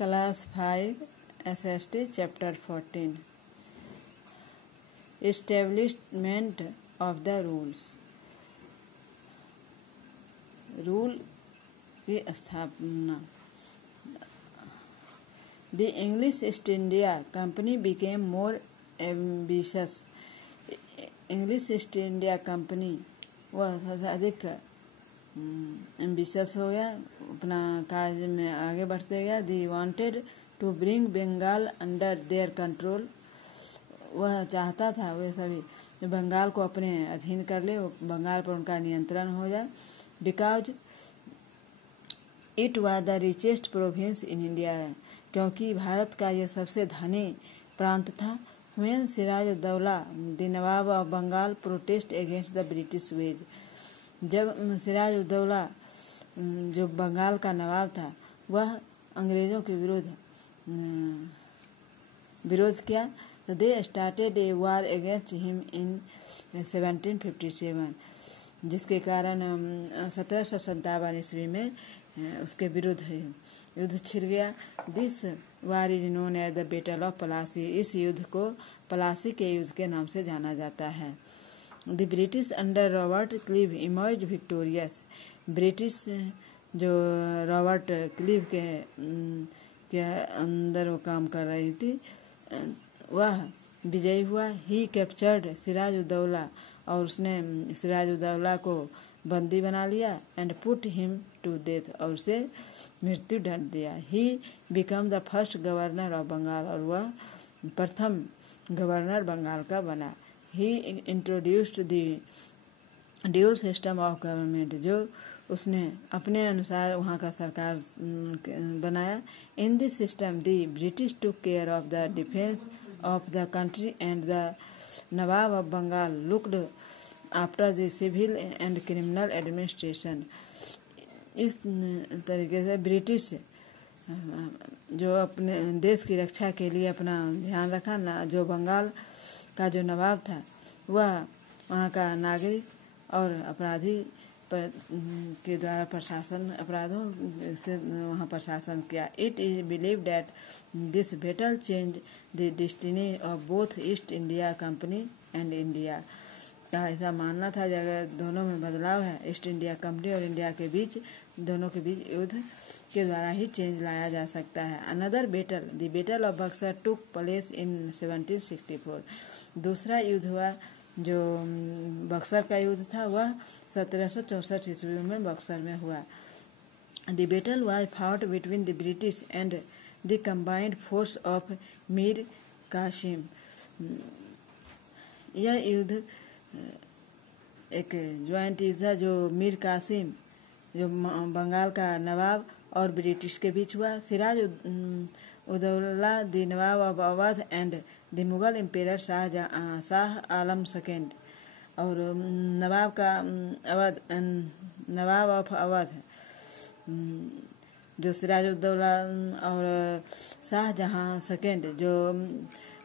Class 5 SST Chapter 14 Establishment of the Rules. Rule की स्थापना. The English East India Company became more ambitious. English East India company वह सबसे अधिक ambitious हो गया, अपना कार्य में आगे बढ़ते गया. The wanted to bring Bengal under their control. वह चाहता था वे सभी बंगाल को अपने अधीन कर ले, बंगाल पर उनका नियंत्रण हो जाए. Because it was the richest province in India. क्योंकि भारत का यह सबसे धनी प्रांत था. When Sirajuddaula the nawab of Bengal protest against the British wage. जब सिराजुद्दौला जो बंगाल का नवाब था वह अंग्रेजों के विरोध किया. They started A war against him in 1757, जिसके कारण 1757 ईस्वी में उसके विरुद्ध युद्ध छिड़ गया. This war is known as the battle of Plassey. इस युद्ध को पलासी के युद्ध के नाम से जाना जाता है. The British under Robert cleave emerge victorious. British जो रॉबर्ट क्लीव के अंदर वो काम कर रही थी वह विजयी हुआ. ही कैप्चर्ड सिराजुद्दौला, और उसने सिराजुद्दौला को बंदी बना लिया. And put him to death, और उसे मृत्यु दंड दिया. He become the first governor of Bengal, और वह प्रथम गवर्नर बंगाल का बना. He introduced the dual system of government, जो उसने अपने अनुसार वहाँ का सरकार बनाया. In this system the British took care of the defence of the country and the nawab of Bengal looked after the civil and criminal administration. इस तरीके से ब्रिटिश जो अपने देश की रक्षा के लिए अपना ध्यान रखा. जो बंगाल का जो नवाब था वह वहाँ का नागरिक और अपराधी के द्वारा अपराधों से वहाँ प्रशासन किया. It is believe that this battle change the destiny of both east India company and India. का ऐसा मानना था अगर दोनों में बदलाव है, ईस्ट इंडिया कंपनी और इंडिया के बीच, दोनों के बीच युद्ध के द्वारा ही चेंज लाया जा सकता है. Another battle the battle of Buxar took place in 1764. दूसरा युद्ध हुआ जो बक्सर का युद्ध था वह 1764 ईस्वी में बक्सर में हुआ. The battle was fought between the British and the combined force of Mir Qasim. यह युद्ध एक ज्वाइंट युद्ध था जो मीर कासिम जो बंगाल का नवाब और ब्रिटिश के बीच हुआ. Siraj Uddaula the nawab of Awadh and the Mughal emperor Shah Alam second, और नवाब ऑफ अवध जो सिराजुद्दौला और शाहजहां सेकेंड जो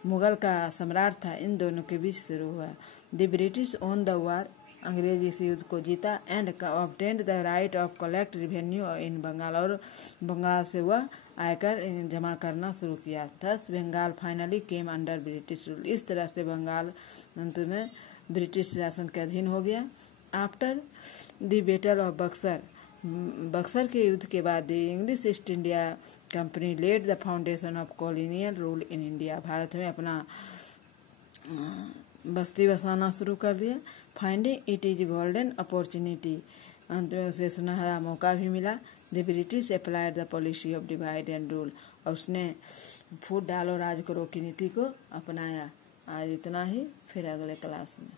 मुगल का सम्राट था, इन दोनों के बीच शुरू हुआ. The British won the war. अंग्रेज इस युद्ध को जीता. And obtained the right of collect revenue in Bengal, और बंगाल से वह आयकर जमा करना शुरू किया. Thus Bengal finally came under British rule. इस तरह से बंगाल अंत में ब्रिटिश शासन के अधीन हो गया. After the battle of Buxar. Buxar के युद्ध के बाद the English East India Company led the foundation of colonial rule in India. भारत में अपना बस्ती बसाना शुरू कर दिया. Finding it is golden opportunity. अंत में उसे सुनहरा मौका भी मिला. The British applied the policy of divide and rule, और उसने फूट डालो राज करो की नीति को अपनाया. आज इतना ही, फिर अगले क्लास में.